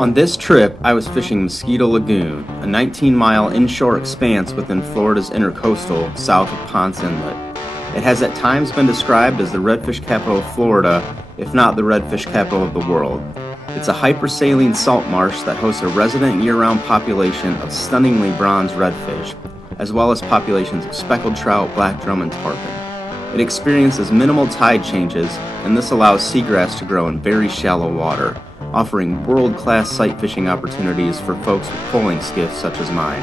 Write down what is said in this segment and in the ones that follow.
On this trip, I was fishing Mosquito Lagoon, a 19-mile inshore expanse within Florida's intercoastal, south of Ponce Inlet. It has at times been described as the redfish capital of Florida, if not the redfish capital of the world. It's a hypersaline salt marsh that hosts a resident year-round population of stunningly bronze redfish, as well as populations of speckled trout, black drum, and tarpon. It experiences minimal tide changes, and this allows seagrass to grow in very shallow water, offering world-class sight fishing opportunities for folks with poling skiffs such as mine.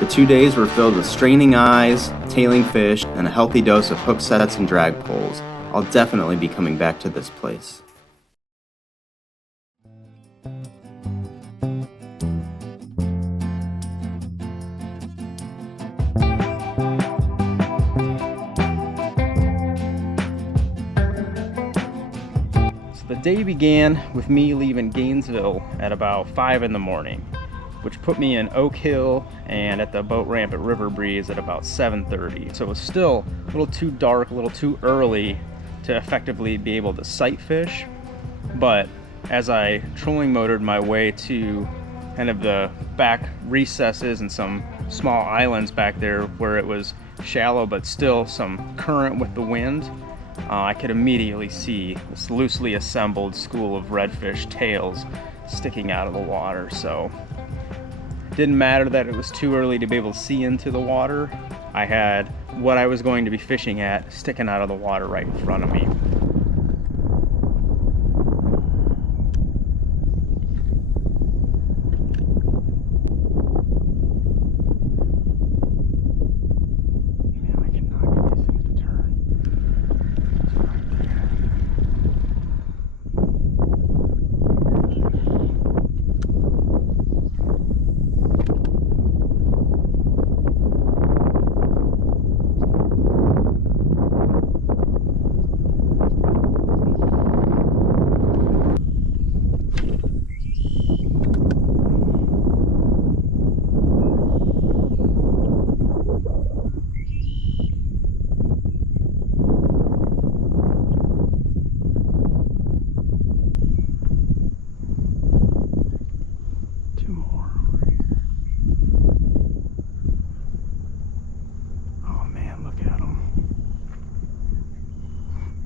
The 2 days were filled with straining eyes, tailing fish, and a healthy dose of hook sets and drag poles. I'll definitely be coming back to this place. The day began with me leaving Gainesville at about 5 in the morning, which put me in Oak Hill and at the boat ramp at River Breeze at about 7:30. So it was still a little too dark, a little too early to effectively be able to sight fish. But as I trolling motored my way to kind of the back recesses and some small islands back there where it was shallow but still some current with the wind, I could immediately see this loosely assembled school of redfish tails sticking out of the water. So it didn't matter that it was too early to be able to see into the water. I had what I was going to be fishing at sticking out of the water right in front of me.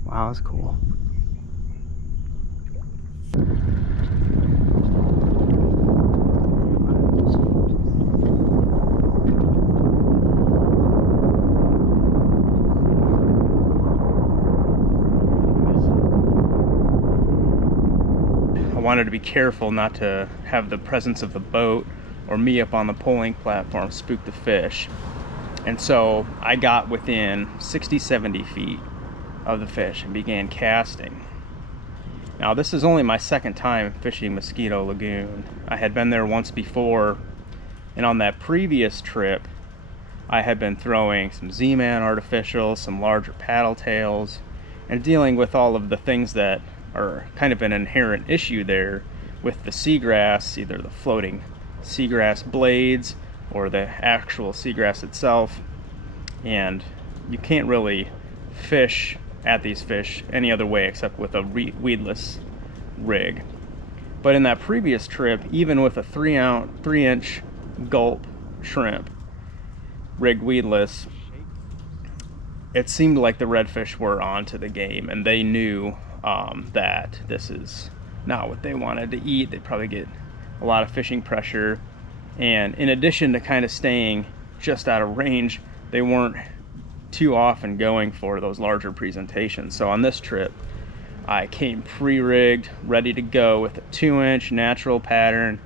Wow, that's cool. I wanted to be careful not to have the presence of the boat or me up on the poling platform spook the fish. And so I got within 60-70 feet of the fish and began casting. Now this is only my second time fishing Mosquito Lagoon. I had been there once before, and on that previous trip I had been throwing some Z-Man artificials, some larger paddle tails, and dealing with all of the things that are kind of an inherent issue there with the seagrass, either the floating seagrass blades or the actual seagrass itself. And you can't really fish at these fish any other way except with a weedless rig. But in that previous trip, even with a 3-inch gulp shrimp rigged weedless, it seemed like the redfish were onto the game, and they knew that this is not what they wanted to eat. They'd probably get a lot of fishing pressure, and in addition to kind of staying just out of range, they weren't too often going for those larger presentations. So on this trip I came pre-rigged, ready to go with a 2-inch natural pattern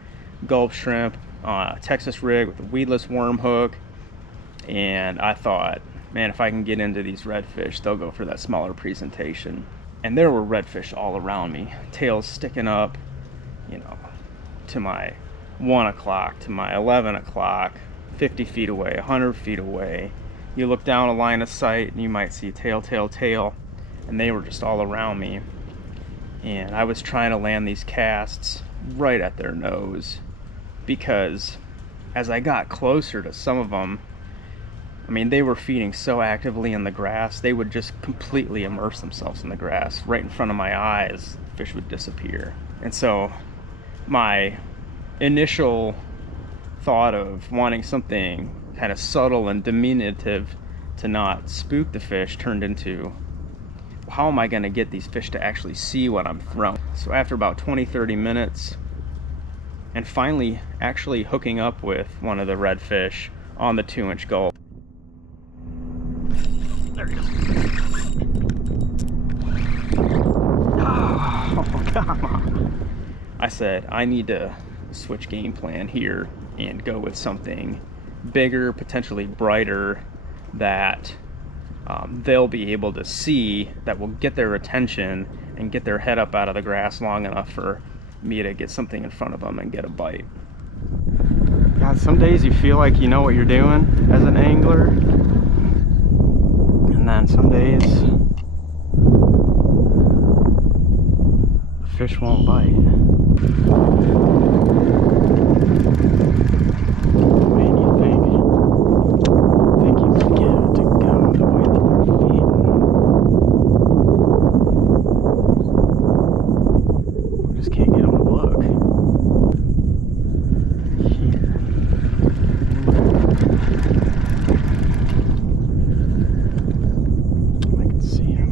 gulp shrimp, Texas rig with a weedless worm hook, and I thought, man, if I can get into these redfish, they'll go for that smaller presentation. And there were redfish all around me, tails sticking up, you know, to my 1 o'clock, to my 11 o'clock, 50 feet away, 100 feet away. You look down a line of sight and you might see tail, and they were just all around me. And I was trying to land these casts right at their nose, because as I got closer to some of them, I mean, they were feeding so actively in the grass, they would just completely immerse themselves in the grass right in front of my eyes. Fish would disappear. And so my initial thought of wanting something kind of subtle and diminutive to not spook the fish turned into, how am I going to get these fish to actually see what I'm throwing? So after about 20-30 minutes, and finally actually hooking up with one of the redfish on the 2-inch gulp. There he is. Oh, come on. I said, I need to switch game plan here and go with something bigger, potentially brighter, that they'll be able to see, that will get their attention and get their head up out of the grass long enough for me to get something in front of them and get a bite. God, some days you feel like you know what you're doing as an angler, and then some days the fish won't bite. Man, you think you can get it to go the way that they're feeding. We just can't get them to look. Here. I can see him.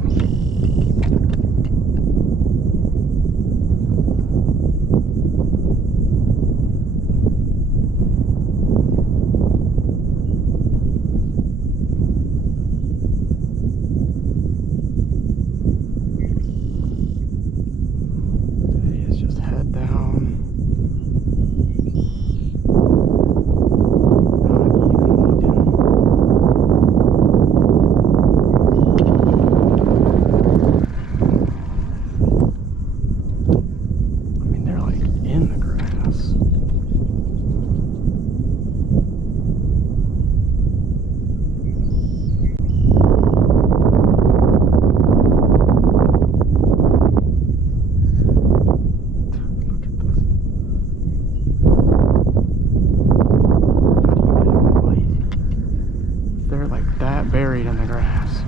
Buried in the grass.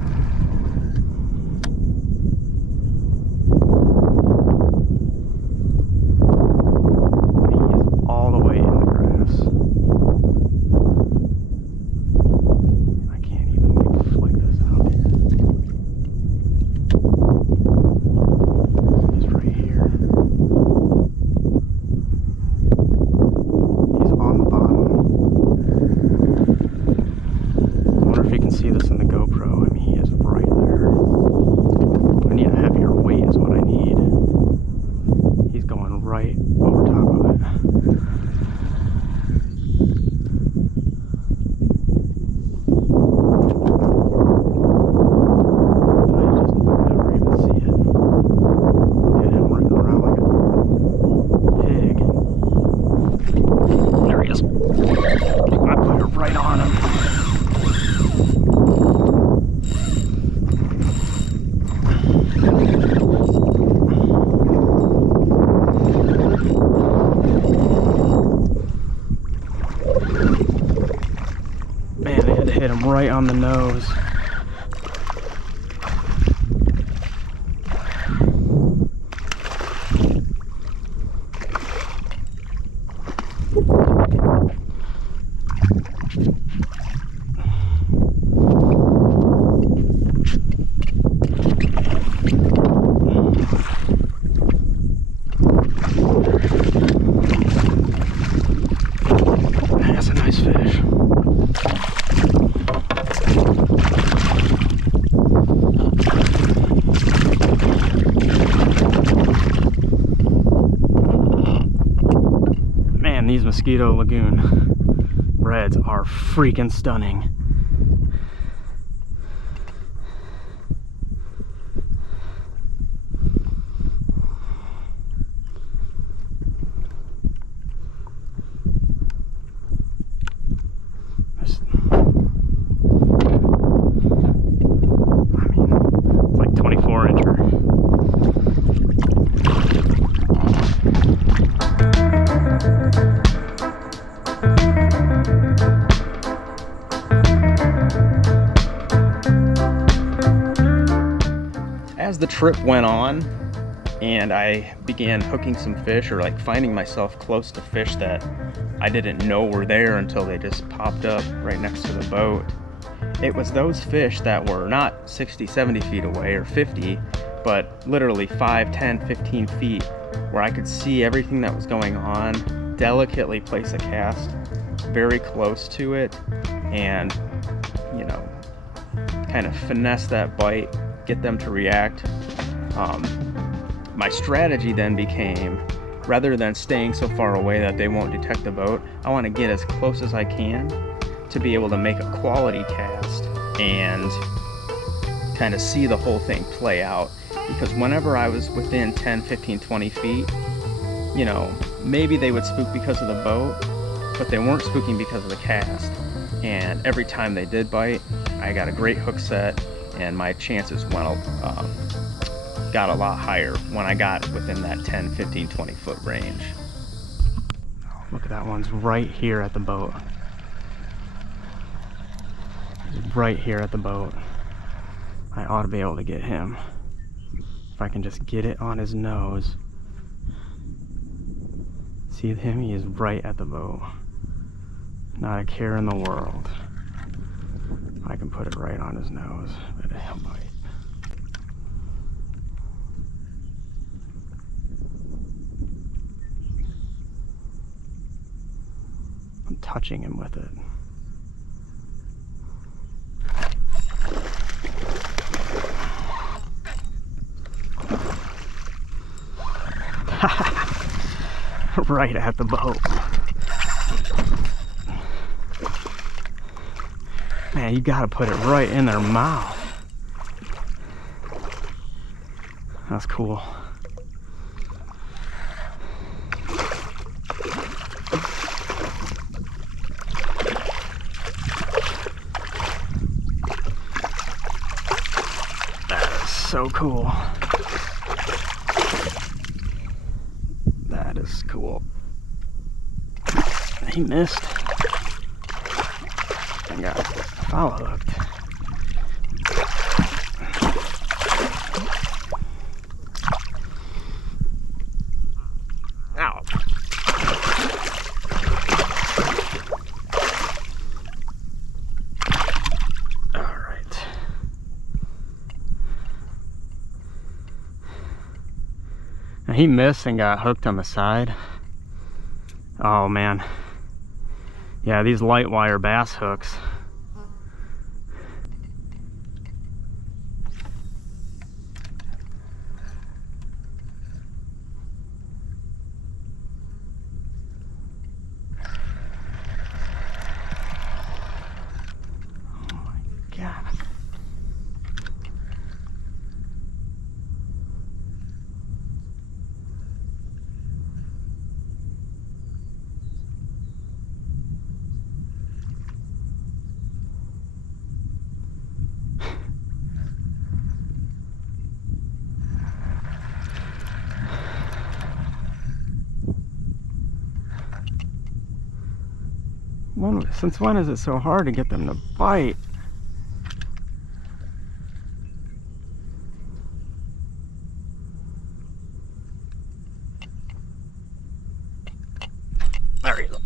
He is all the way in the grass. I can't even flick this out here. He's right here. He's on the bottom. I wonder if you can see this in the GoPro. I mean, he is right there. I need a heavier weight is what I need. He's going right over top of it. I just never even see it. Look at him running around like a pig. There he is. I put her right on him. Man, they had to hit him right on the nose. That's a nice fish. Man, these Mosquito Lagoon reds are freaking stunning. As the trip went on, and I began hooking some fish, or like finding myself close to fish that I didn't know were there until they just popped up right next to the boat. It was those fish that were not 60, 70 feet away or 50, but literally 5, 10, 15 feet, where I could see everything that was going on, delicately place a cast very close to it, and, you know, kind of finesse that bite, get them to react. My strategy then became, rather than staying so far away that they won't detect the boat, I want to get as close as I can to be able to make a quality cast and kind of see the whole thing play out. Because whenever I was within 10, 15, 20 feet, you know, maybe they would spook because of the boat, but they weren't spooking because of the cast. And every time they did bite, I got a great hook set, and my chances got a lot higher when I got within that 10, 15, 20 foot range. Look at that, one's right here at the boat. Right here at the boat. I ought to be able to get him. If I can just get it on his nose. See him? He is right at the boat. Not a care in the world. I can put it right on his nose, but he'll bite. I'm touching him with it. Right at the boat. Man, you gotta put it right in their mouth. That's cool. That is so cool. That is cool. He missed. I got foul hooked. Ow. All right. Now he missed and got hooked on the side. Oh man. Yeah, these light wire bass hooks. Oh my God. Since when is it so hard to get them to bite? There you go.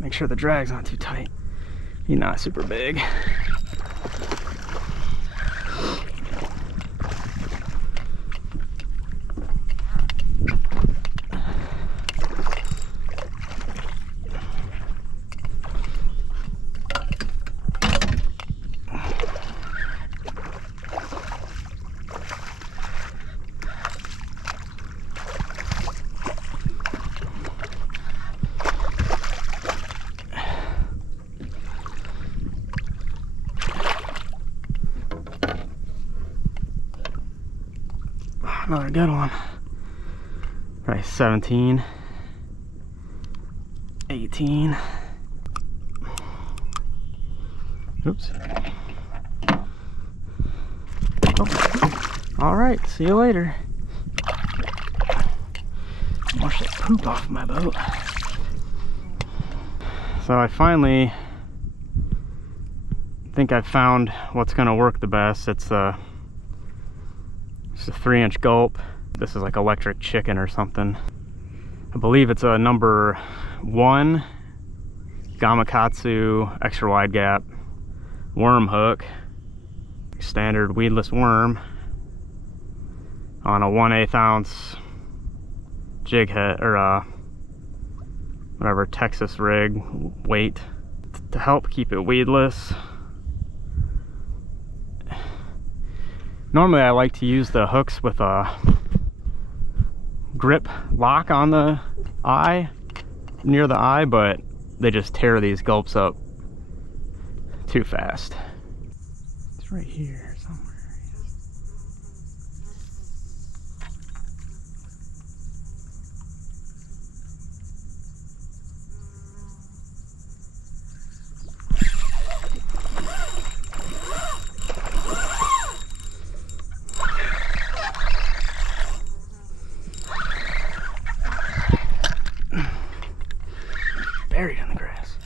Make sure the drag's not too tight. He's not super big. Another good one. Probably 17, 18. Oops. Oh. All right, see you later. Wash that poop off my boat. So I finally I think I've found what's gonna work the best. It's a 3-inch gulp. This is like electric chicken or something. I believe it's a number 1 Gamakatsu extra wide gap worm hook, standard weedless worm on a 1/8 ounce jig head, or whatever Texas rig weight to help keep it weedless. Normally I like to use the hooks with a grip lock on the eye, near the eye, but they just tear these gulps up too fast. It's right here somewhere. Buried in the grass.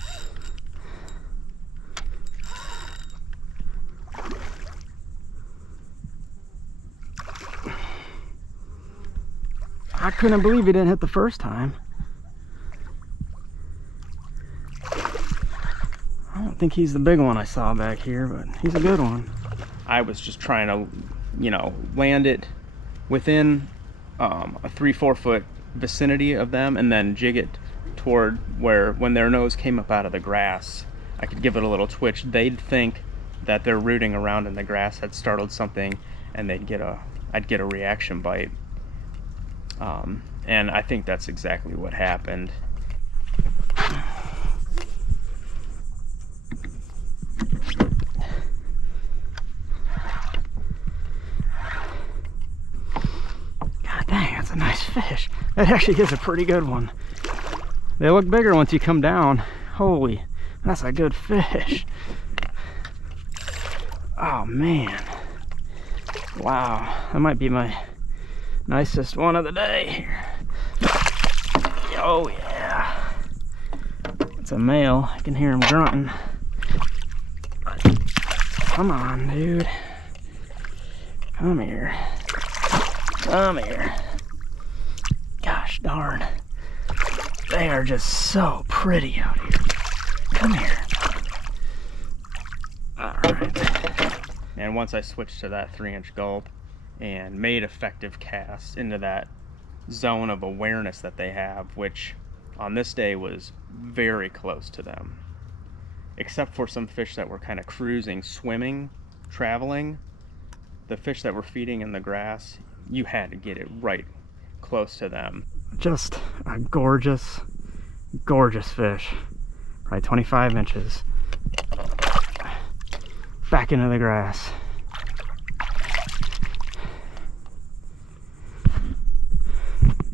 I couldn't believe he didn't hit the first time. I don't think he's the big one I saw back here, but he's a good one. I was just trying to, you know, land it within a 3-4 foot vicinity of them, and then jig it toward where, when their nose came up out of the grass, I could give it a little twitch. They'd think that their rooting around in the grass had startled something, and I'd get a reaction bite. And I think that's exactly what happened. God dang, that's a nice fish. That actually is a pretty good one. They look bigger once you come down. Holy, that's a good fish. Oh man. Wow, that might be my nicest one of the day here. Oh yeah. It's a male. I can hear him grunting. Come on, dude. Come here. Come here. Gosh darn. They are just so pretty out here. Come here. Alright. And once I switched to that 3-inch gulp and made effective casts into that zone of awareness that they have, which on this day was very close to them, except for some fish that were kind of cruising, swimming, traveling. The fish that were feeding in the grass, you had to get it right close to them. Just a gorgeous, gorgeous fish. Probably 25 inches. Back into the grass.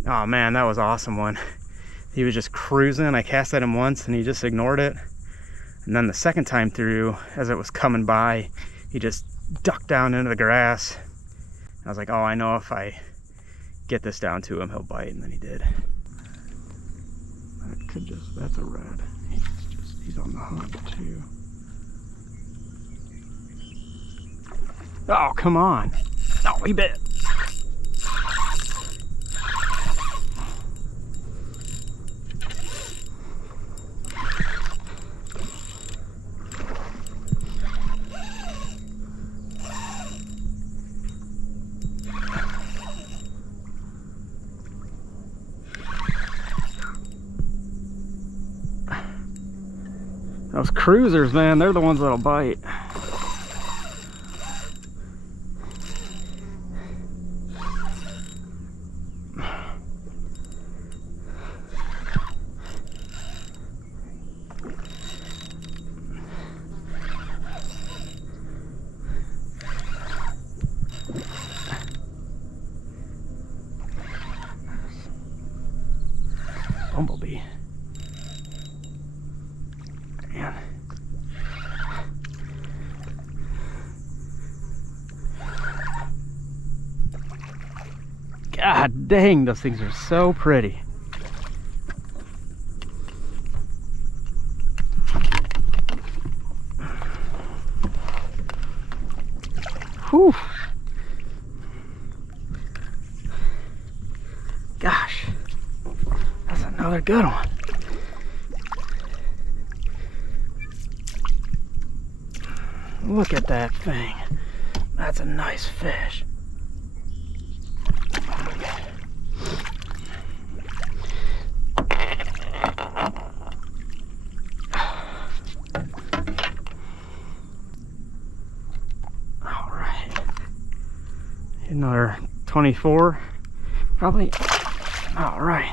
Oh man, that was an awesome one. He was just cruising. I cast at him once and he just ignored it. And then the second time through, as it was coming by, he just ducked down into the grass. I was like, oh, I know if I get this down to him, he'll bite. And then he did. That could just, that's a red. He's on the hunt too. Oh, come on. Oh, he bit. Those cruisers, man, they're the ones that'll bite. Bumblebee. Man. God dang, those things are so pretty. Whew. Gosh, that's another good one. Look at that thing. That's a nice fish. All right. Another 24, probably. All right.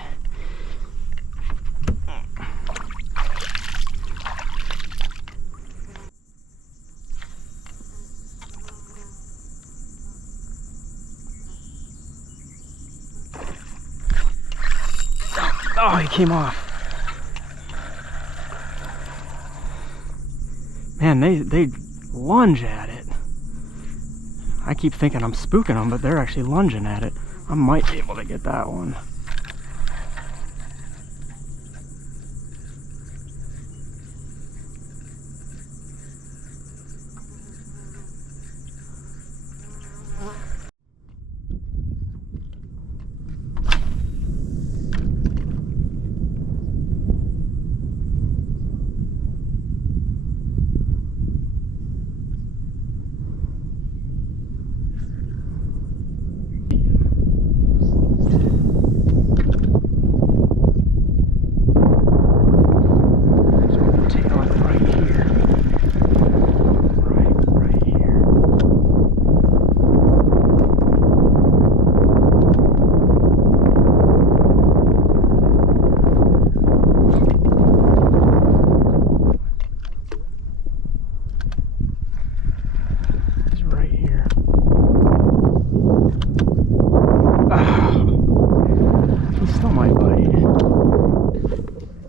Oh, he came off. Man, they lunge at it. I keep thinking I'm spooking them, but they're actually lunging at it. I might be able to get that one.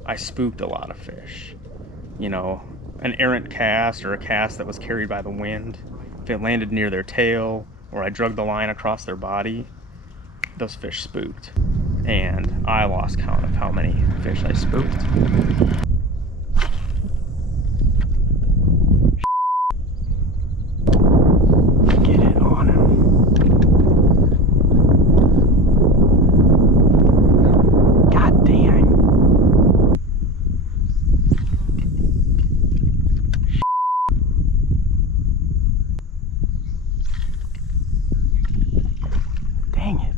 I spooked a lot of fish. You know, an errant cast or a cast that was carried by the wind, if it landed near their tail or I dragged the line across their body, those fish spooked. And I lost count of how many fish I spooked. Get it on him. God damn. Dang it.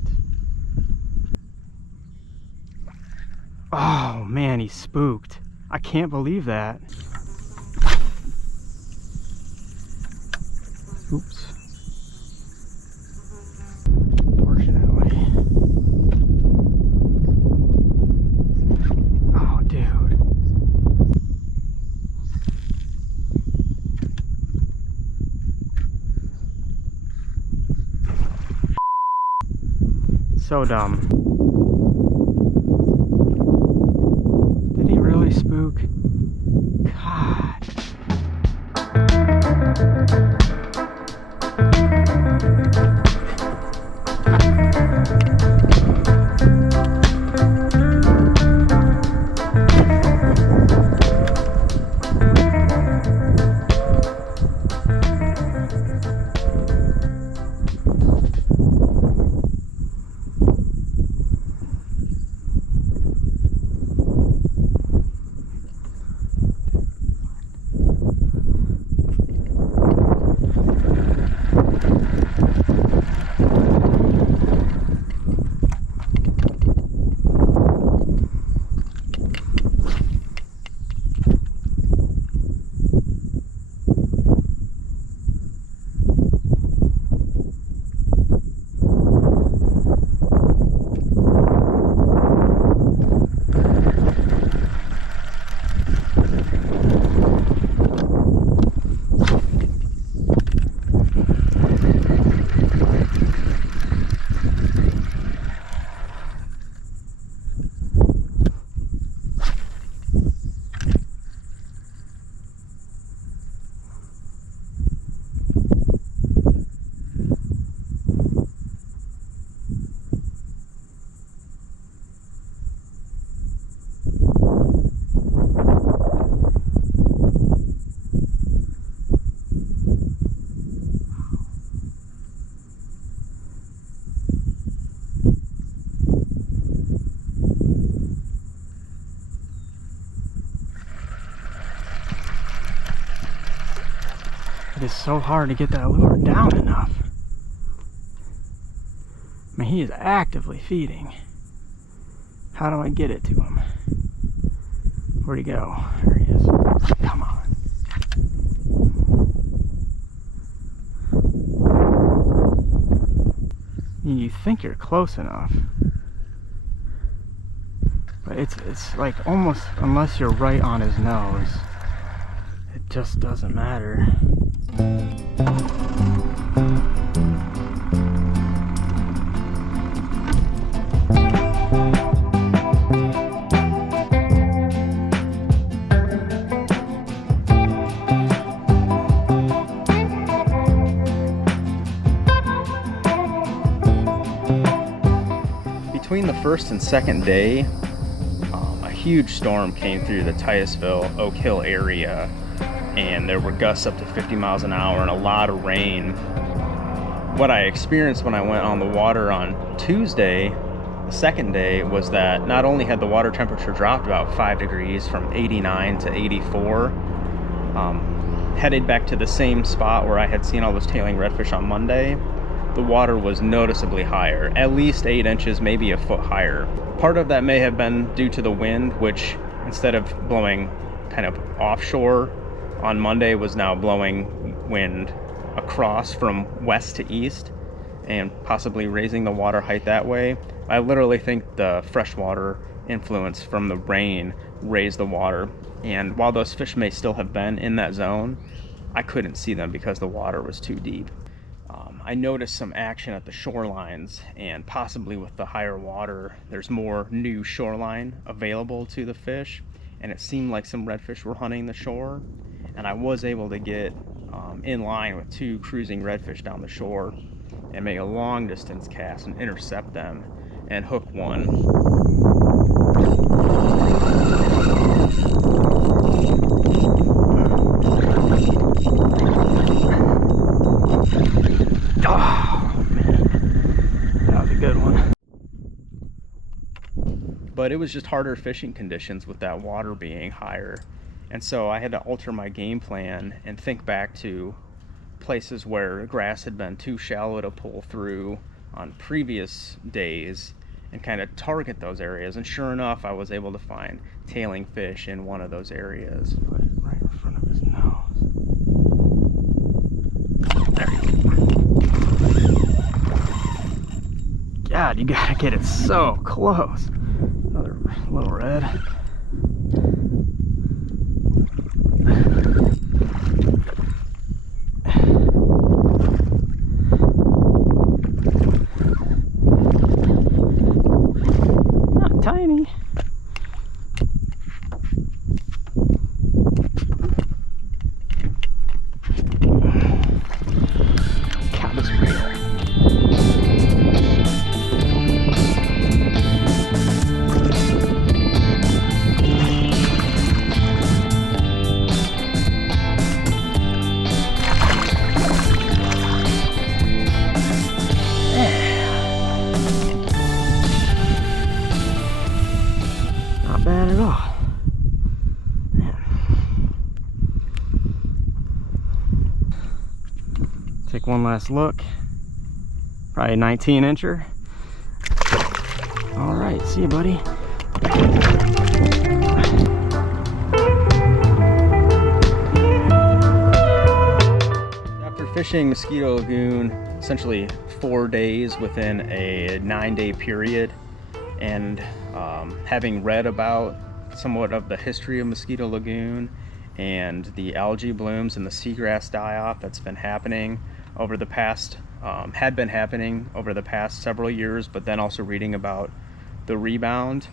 Oh man, he spooked. I can't believe that. Oops. Unfortunately. Oh, dude. So dumb. Did he really spook? God. It is so hard to get that lure down enough. I mean, he is actively feeding. How do I get it to him? Where'd he go? There he is. Come on. You think you're close enough, but it's like almost, unless you're right on his nose, it just doesn't matter. Between the first and second day, a huge storm came through the Titusville, Oak Hill area, and there were gusts up to 50 miles an hour and a lot of rain. What I experienced when I went on the water on Tuesday, the second day, was that not only had the water temperature dropped about 5 degrees from 89 to 84, headed back to the same spot where I had seen all those tailing redfish on Monday, the water was noticeably higher, at least 8 inches, maybe a foot higher. Part of that may have been due to the wind, which instead of blowing kind of offshore on Monday was now blowing wind across from west to east and possibly raising the water height that way. I literally think the freshwater influence from the rain raised the water, and while those fish may still have been in that zone, I couldn't see them because the water was too deep. I noticed some action at the shorelines, and possibly with the higher water, there's more new shoreline available to the fish, and it seemed like some redfish were hunting the shore, and I was able to get in line with 2 cruising redfish down the shore and make a long distance cast and intercept them and hook one. Oh, man. That was a good one. But it was just harder fishing conditions with that water being higher. And so I had to alter my game plan and think back to places where grass had been too shallow to pull through on previous days and kind of target those areas. And sure enough, I was able to find tailing fish in one of those areas. Put it right in front of his nose. There you go. God, you gotta get it so close. Another little red. Not tiny. God, this is rare. Not bad at all. Man. Take one last look. Probably a 19-incher. All right, see you, buddy. After fishing Mosquito Lagoon essentially 4 days within a 9-day period, and having read about somewhat of the history of Mosquito Lagoon and the algae blooms and the seagrass die-off that's been happening over the past, had been happening over the past several years, but then also reading about the rebound,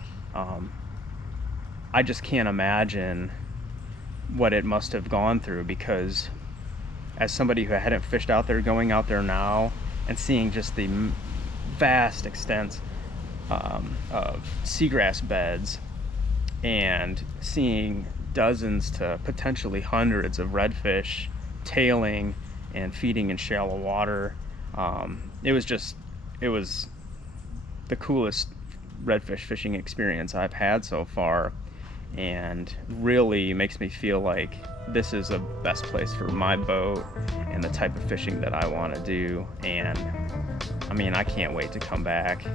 I just can't imagine what it must have gone through, because as somebody who hadn't fished out there, going out there now and seeing just the vast extents of seagrass beds and seeing dozens to potentially hundreds of redfish tailing and feeding in shallow water, it was the coolest redfish fishing experience I've had so far. and really makes me feel like this is the best place for my boat and the type of fishing that I want to do. And I mean, I can't wait to come back.